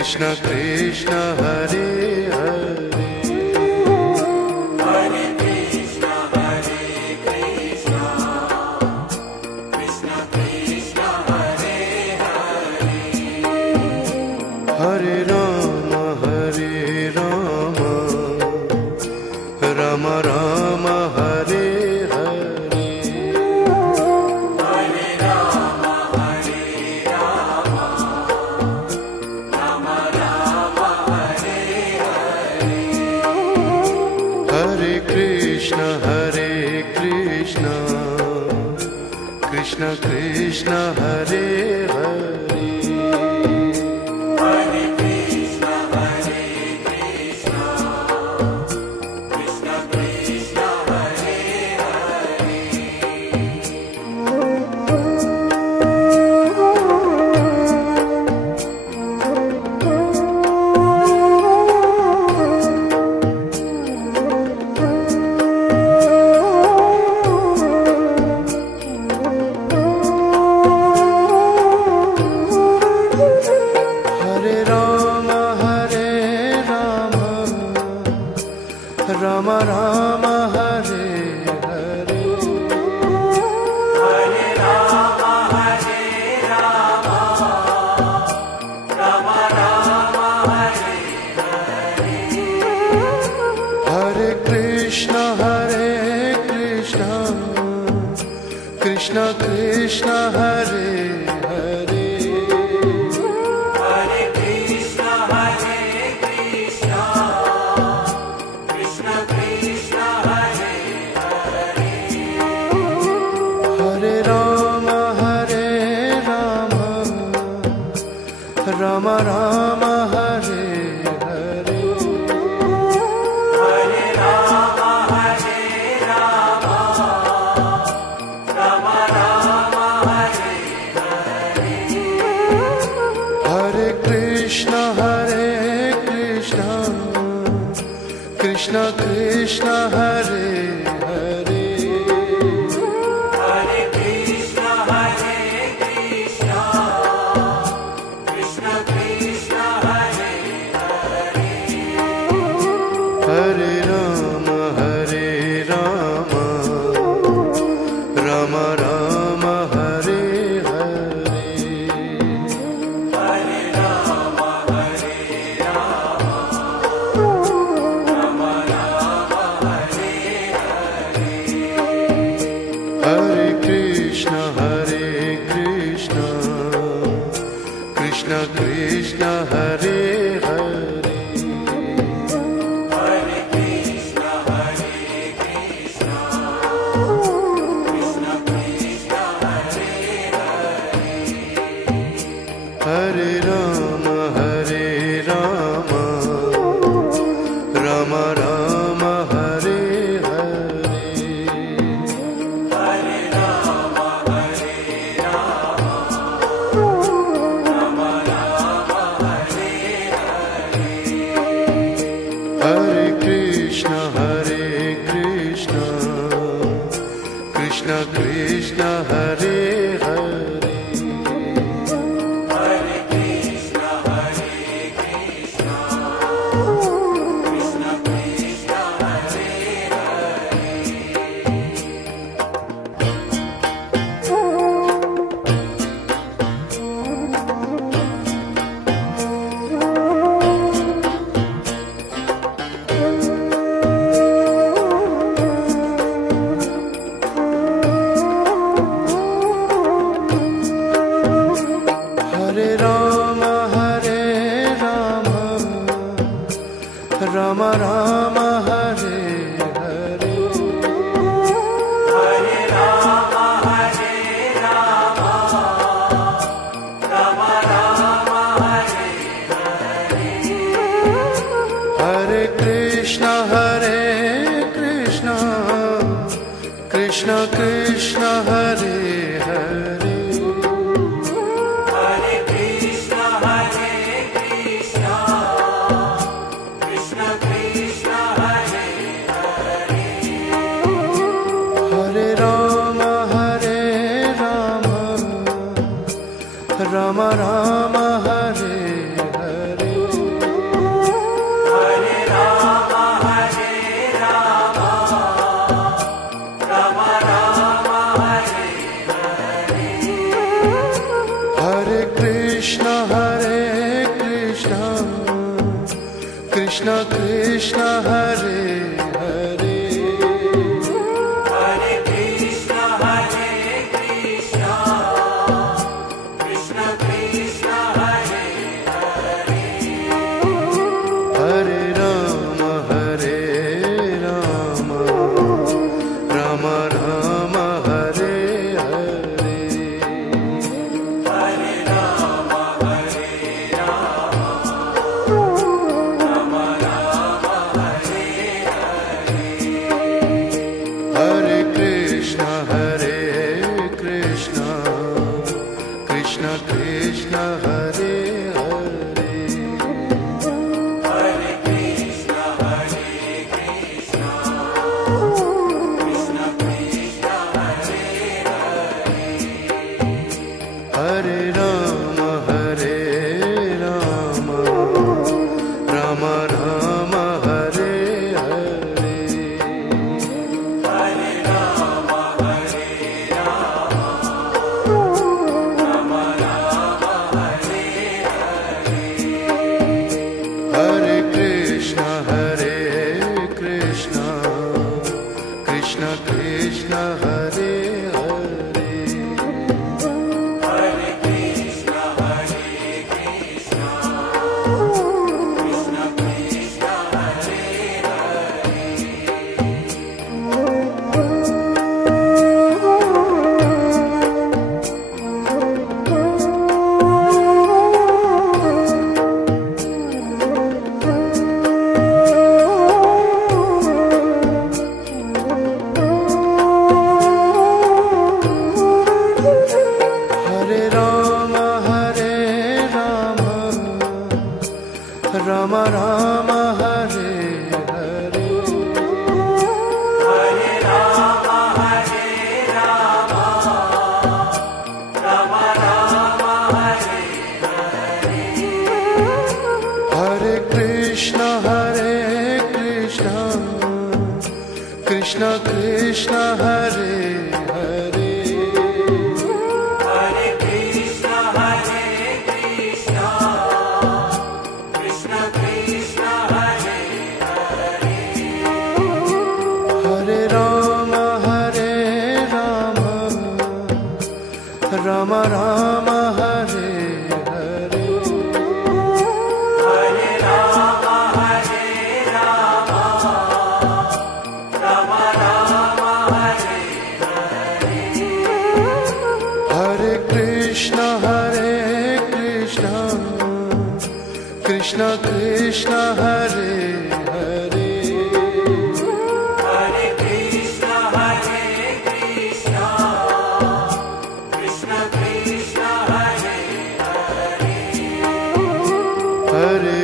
Krishna Krishna Hare Hare Hare Krishna Krishna Krishna Krishna Hare Hare Hare Rama Rama Rama Hare Hare Hare Rama Rama Rama Hare Hare Hare Krishna Krishna Krishna Hare Hare Hare Krishna Krishna Krishna Krishna Hare Hare Rama Rama Rama Hare Hare Hare Rama Rama Rama Hare Hare Krishna Krishna Krishna Hare Hare Hare Krishna Krishna Krishna Krishna Hare Hare Rama Rama Rama Hare Hare Hare Rama Rama Rama Hare Hare Krishna Krishna Krishna Hare Hare Hare Krishna Krishna Krishna Krishna Hare Hare Rama Rama Rama Hare Hare Hare Rama Rama Rama Hare Hare Krishna Krishna Krishna Hare Hare Hare Krishna Krishna Krishna Krishna Hare Hare Rama Rama Rama Hare Hare Hare Rama Rama Rama Hare Hare Krishna Krishna Krishna Hare Hare Hare Krishna Krishna Krishna Krishna Hare Hare Rama Rama Rama Hare Hare Hare Rama Rama Rama Hare Hare Krishna Krishna Krishna Hare Hare Hare Krishna Krishna Krishna Krishna Hare Hare Hare Krishna Krishna Krishna Hare Hare Hare Rama Rama Rama Hare Hare Hare Rama Rama Rama Hare Hare Krishna Krishna Krishna Hare Hare Hare Krishna Krishna Krishna Hare Hare Rama Rama Rama Hare Hare Hare Rama Rama Rama Hare Hare Krishna Krishna Krishna Hare Hare Hare Krishna Krishna Krishna Hare Rama Rama Rama Hare Hare Hare Rama Rama Rama Hare Hare Krishna Krishna Krishna Hare Hare Hare Krishna Krishna Krishna Hare Hare Rama Rama Rama Hare Hare Hare Rama Rama Rama Hare Hare Krishna Krishna Krishna Hare Hare Hare Krishna Krishna Krishna Hare Hare